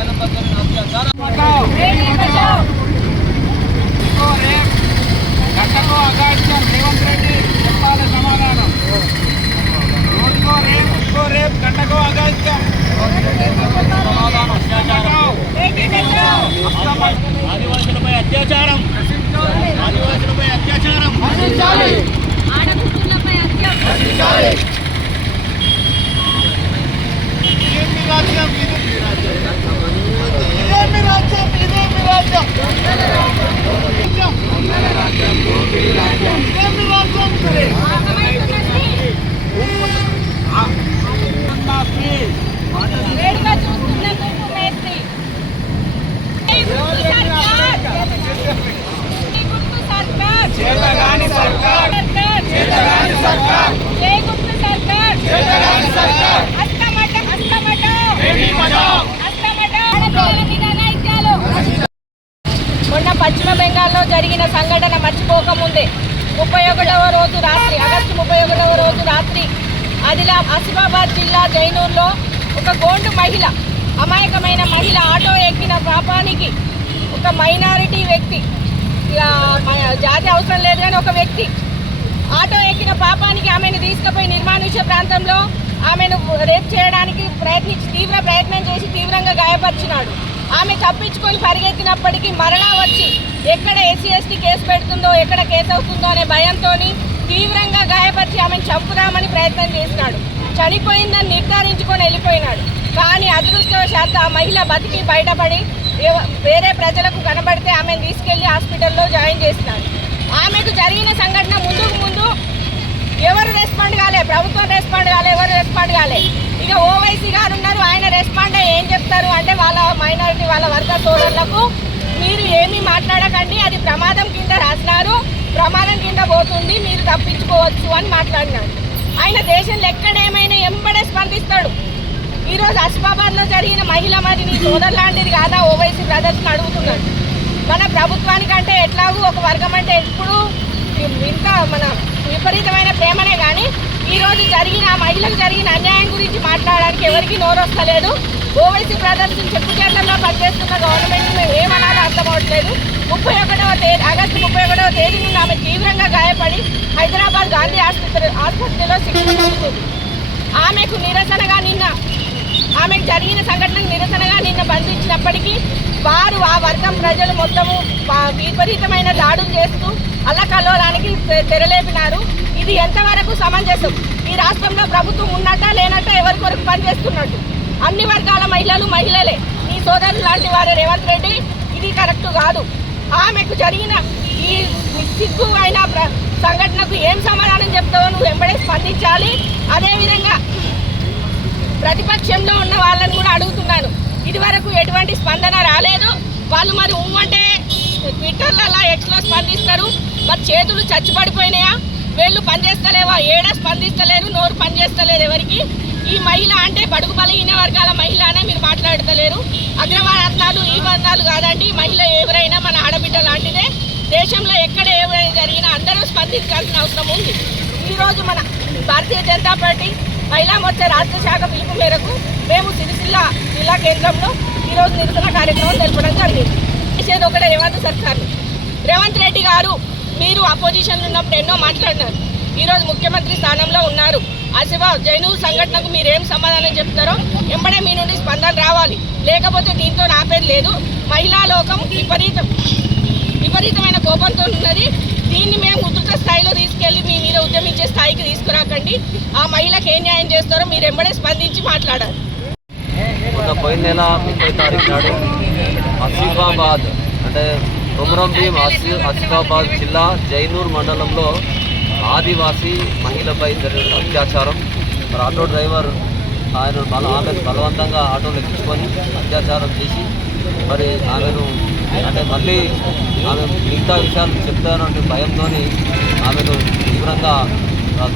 మహిళా భద్రతను రేవంత్ రెడ్డి సంఘటన మర్చిపోకముందే ముప్పై ఒకటవ రోజు రాత్రి ఆగస్టు ముప్పై ఒకటవ రోజు రాత్రి ఆదిలా ఆసిఫాబాద్ జిల్లా జైనూర్లో ఒక గోండు మహిళ అమాయకమైన మహిళ ఆటో ఎక్కిన పాపానికి ఒక మైనారిటీ వ్యక్తి జాతి అవసరం లేదు కానీ ఒక వ్యక్తి ఆటో ఎక్కిన పాపానికి ఆమెను తీసుకుపోయి నిర్మానుష్య ప్రాంతంలో ఆమెను రేప్ చేయడానికి ప్రయత్నించి తీవ్ర ప్రయత్నం చేసి తీవ్రంగా గాయపరిచినాడు. ఆమె తప్పించుకొని పరిగెత్తినప్పటికీ మరలా వచ్చి ఎక్కడ ఎస్సీ ఎస్టీ కేసు పెడుతుందో ఎక్కడ కేసు అవుతుందో అనే భయంతో తీవ్రంగా గాయపరిచి ఆమెను చంపుదామని ప్రయత్నం చేసినాడు. చనిపోయిందని నిర్ధారించుకొని వెళ్ళిపోయినాడు. కానీ అదృష్టవశాత్తు ఆ మహిళ బతికి బయటపడి వేరే ప్రజలకు కనబడితే ఆమెను తీసుకెళ్ళి హాస్పిటల్లో జాయిన్ చేసినాడు. ఆమెకు జరిగిన సంఘటన ముందుకు ముందు ఎవరు రెస్పాండ్ కాలే ప్రభుత్వం రెస్పాండ్ కాలే ఎవరు రెస్పాండ్ కాలే. ఇక ఓవైసీ గారు ఉన్నారు ఆయన రెస్పాండ్ ఏం చెప్తారు? అంటే వాళ్ళ వర్గ సోదరులకు మీరు ఏమీ మాట్లాడకండి అది ప్రమాదం కింద రాసినారు ప్రమాదం కింద పోతుంది మీరు తప్పించుకోవచ్చు అని మాట్లాడినాడు ఆయన దేశంలో ఎక్కడేమైనా ఎంబడే స్పందిస్తాడు. ఈరోజు అస్మాబాద్లో జరిగిన మహిళ మరి నీ సోదరు లాంటిది కాదా? ఓవైసీ బ్రదర్స్ని అడుగుతున్నాడు. మన ప్రభుత్వానికంటే ఎట్లాగూ ఒక వర్గం అంటే ఎప్పుడు ఇంత మన విపరీతమైన ప్రేమనే కానీ ఈరోజు జరిగిన ఆ మహిళకు జరిగిన అన్యాయం గురించి మాట్లాడడానికి ఎవరికి నోరొస్తలేదు. ఓవైసీ ప్రదర్శన చెప్పు చేతల్లో పనిచేస్తున్న గవర్నమెంట్ మేము ఏమనాలో అర్థం అవట్లేదు ముప్పై ఒకటవ తేదీ ఆగస్టు ముప్పై ఒకటవ తేదీ నుండి ఆమె తీవ్రంగా గాయపడి హైదరాబాద్ గాంధీ ఆసుపత్రి ఆసుపత్రిలో చికిత్స పొందుతుంది. ఆమెకు నిరసనగా నిన్న ఆమెకు జరిగిన సంఘటనకు నిరసనగా నిన్న బంధించినప్పటికీ వారు ఆ వర్గం ప్రజలు మొత్తము విపరీతమైన దాడులు చేస్తూ అల్లకల్లోలానికి తెరలేపినారు. ఇది ఎంతవరకు సమంజసం? ఈ రాష్ట్రంలో ప్రభుత్వం ఉన్నట్ట లేనట్ట ఎవరి కొరకు పనిచేస్తున్నట్టు? అన్ని వర్గాల మహిళలు మహిళలే. ఈ సోదరులు లాంటి వారు రేవంత్ రెడ్డి ఇది కరెక్ట్ కాదు. ఆమెకు జరిగిన ఈ సిగ్గు అయిన సంఘటనకు ఏం సమాధానం చెప్తావో నువ్వు వెంబడే స్పందించాలి. అదేవిధంగా ప్రతిపక్షంలో ఉన్న వాళ్ళని కూడా అడుగుతున్నాను. ఇదివరకు ఎటువంటి స్పందన రాలేదు. వాళ్ళు మరి ఉమ్మంటే ట్విట్టర్లలో ఎక్స్లో స్పందిస్తారు? మరి చేతులు చచ్చిపడిపోయినాయా? వీళ్ళు పనిచేస్తలేవా? ఏడా స్పందిస్తలేరు? నోరు పనిచేస్తలేదు ఎవరికి? ఈ మహిళ అంటే బడుగు బలహీన వర్గాల మహిళ అనే మీరు మాట్లాడతలేరు. అగ్రవారత్నాలు ఈ బంధాలు కాదండి. మహిళ ఎవరైనా మన ఆడబిడ్డ లాంటిదే. దేశంలో ఎక్కడ ఎవరైనా జరిగినా అందరూ స్పందించాల్సిన అవసరం ఉంది. ఈరోజు మన భారతీయ జనతా పార్టీ మహిళా మోర్చా రాష్ట్ర శాఖ పిలుపు మేరకు మేము సిరిసిల్ల జిల్లా కేంద్రంలో ఈరోజు నిరసన కార్యక్రమం తెలపడం జరిగింది. చేసేది ఒకటే రేవంత్ సర్కార్ రేవంత్ రెడ్డి గారు మీరు అపోజిషన్లో ఉన్నప్పుడు ఎన్నో మాట్లాడినారు. ఈరోజు ముఖ్యమంత్రి స్థానంలో ఉన్నారు. అసివా జైను సంఘటనకు మీరు ఏం సమాధానం చెప్తారో ఎంబడే మీ నుండి స్పందన రావాలి. లేకపోతే దీంతో ఆపేది లేదు. మహిళా లోకం విపరీతం. విపరీతమైన కోపంతో ఉన్నది. దీన్ని మేము ఉధృత స్థాయిలో తీసుకెళ్ళి మీ మీద ఉద్యమించే స్థాయికి తీసుకురాకండి. ఆ మహిళకు ఏం న్యాయం చేస్తారో మీరు ఎంబడే స్పందించి మాట్లాడాలి. మొన్న పోయిన నెల ముప్పై తారీఖు నాడు అంటే కొమరం భీం ఆసిఫాబాద్ జిల్లా జైనూర్ మండలంలో ఆదివాసీ మహిళపై జరిగిన అత్యాచారం. మరి ఆటో డ్రైవర్ ఆయన బల ఆమెను బలవంతంగా ఆటోలు ఎక్కించుకొని అత్యాచారం చేసి మరి ఆమెను అంటే మళ్ళీ ఆమె మిగతా విషయాలు చెప్తానంటే భయంతో ఆమెను తీవ్రంగా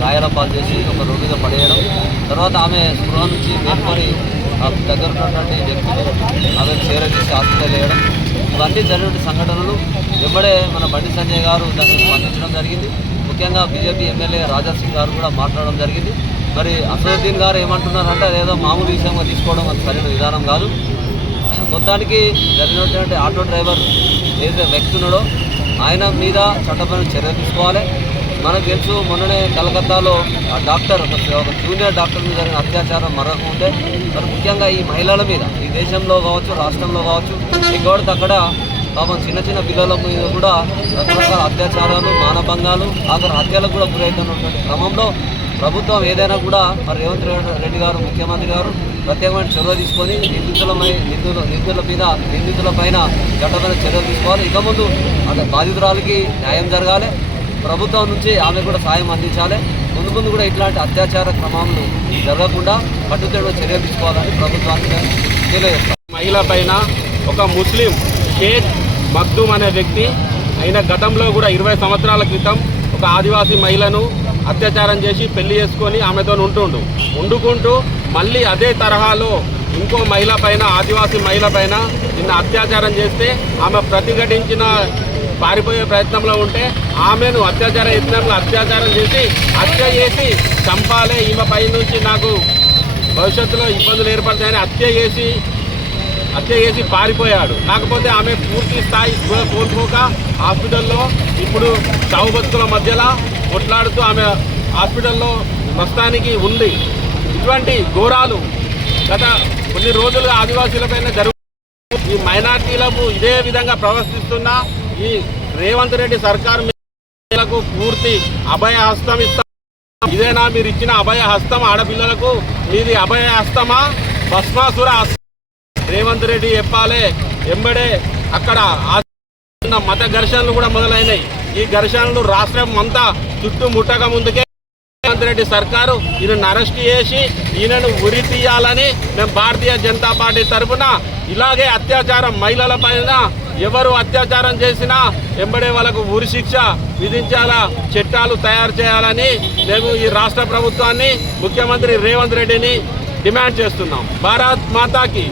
గాయాల పాలు చేసి ఒక రోగిగా పడేయడం. తర్వాత ఆమె స్పృహ నుంచి మేల్కొని ఆ దగ్గర ఉన్నటువంటి వ్యక్తులు ఆమెను చేరదీసి హాస్పిటల్ వేయడం ఇవన్నీ జరిగిన సంఘటనలు. వెంబడే మన బండి సంజయ్ గారు దాన్ని స్పందించడం జరిగింది. ముఖ్యంగా బీజేపీ ఎమ్మెల్యే రాజా సింగ్ గారు కూడా మాట్లాడడం జరిగింది. మరి అసదుద్దీన్ గారు ఏమంటున్నారంటే అదేదో మామూలు విషయంగా తీసుకోవడం అది సరైన విధానం కాదు. మొత్తానికి జరిగినటువంటి ఆటో డ్రైవర్ ఏదైతే వ్యక్తి ఉన్నాడో ఆయన మీద చట్టపరమైన చర్యలు తీసుకోవాలి. మనకు తెలుసు మొన్ననే కలకత్తాలో ఆ డాక్టర్ ఒక జూనియర్ డాక్టర్ మీద జరిగిన అత్యాచారం మరొక ఉంటే మరి ముఖ్యంగా ఈ మహిళల మీద ఈ దేశంలో కావచ్చు రాష్ట్రంలో కావచ్చు ఎక్కడికి అక్కడ పాపం చిన్న చిన్న పిల్లల మీద కూడా రకరకాల అత్యాచారాలు మానభంగాలు ఆఖరి హత్యలకు కూడా గురవుతున్నటువంటి క్రమంలో ప్రభుత్వం ఏదైనా కూడా మరి రేవంత్ రెడ్డి- రెడ్డి గారు ముఖ్యమంత్రి గారు ప్రత్యేకమైన చొరవ తీసుకొని నిందితులమై నిందితుల నిందితుల మీద నిందితులపైన చట్టమైన చర్యలు తీసుకోవాలి. ఇక ముందు అంటే బాధితురాలకి న్యాయం జరగాలి. ప్రభుత్వం నుంచి ఆమె కూడా సాయం అందించాలి. ముందు ముందు కూడా ఇట్లాంటి అత్యాచార క్రమాలు జరగకుండా కట్టుదిట్టమైన చర్యలు తీసుకోవాలని ప్రభుత్వానికి నేను మహిళ పైన ఒక ముస్లిం షేక్ మక్దూమ్ అనే వ్యక్తి ఆయన గతంలో కూడా ఇరవై సంవత్సరాల క్రితం ఒక ఆదివాసీ మహిళను అత్యాచారం చేసి పెళ్ళి చేసుకొని ఆమెతో ఉంటుండు. వండుకుంటూ మళ్ళీ అదే తరహాలో ఇంకో మహిళ పైన ఆదివాసీ మహిళ పైన నిన్న అత్యాచారం చేస్తే ఆమె ప్రతిఘటించిన పారిపోయే ప్రయత్నంలో ఉంటే ఆమెను అత్యాచార యత్నంలో అత్యాచారం చేసి హత్య చేసి చంపాలే. ఈమె పై నుంచి నాకు భవిష్యత్తులో ఇబ్బందులు ఏర్పడతాయని హత్య చేసి హత్య చేసి పారిపోయాడు. కాకపోతే ఆమె పూర్తి స్థాయి స్పృహ కోల్పోక హాస్పిటల్లో ఇప్పుడు చావుబతుకుల మధ్యలో కొట్లాడుతూ ఆమె హాస్పిటల్లో ప్రస్తుతానికి ఉంది. ఇటువంటి ఘోరాలు గత కొన్ని రోజులుగా ఆదివాసీలపైన జరుగు ఈ మైనార్టీలకు ఇదే విధంగా ప్రవర్తిస్తున్న ఈ రేవంత్ రెడ్డి సర్కారు మీకు పూర్తి అభయ హస్తం ఇస్తా ఇదేనా మీరు ఇచ్చిన అభయ హస్తం ఆడపిల్లలకు? మీది అభయ హస్తమా? భస్మాసుర హస్తం రేవంత్ రెడ్డి చెప్పాలే ఎంబడే అక్కడ ఆ ఉన్న మత ఘర్షణలు కూడా మొదలైనాయి. ఈ ఘర్షణలు రాష్ట్రం అంతా చుట్టుముట్టక ముందుకే రేవంత్ రెడ్డి సర్కారు ఈయనను అరెస్ట్ చేసి ఈయనను ఉరి తీయాలని మేము భారతీయ జనతా పార్టీ తరఫున ఇలాగే అత్యాచారం మహిళల పైన ఎవరు అత్యాచారం చేసినా ఎంబడే వాళ్ళకు ఉరి శిక్ష విధించాలా చట్టాలు తయారు చేయాలని మేము ఈ రాష్ట్ర ప్రభుత్వాన్ని ముఖ్యమంత్రి రేవంత్ రెడ్డిని డిమాండ్ చేస్తున్నాం. భారత్ మాతాకి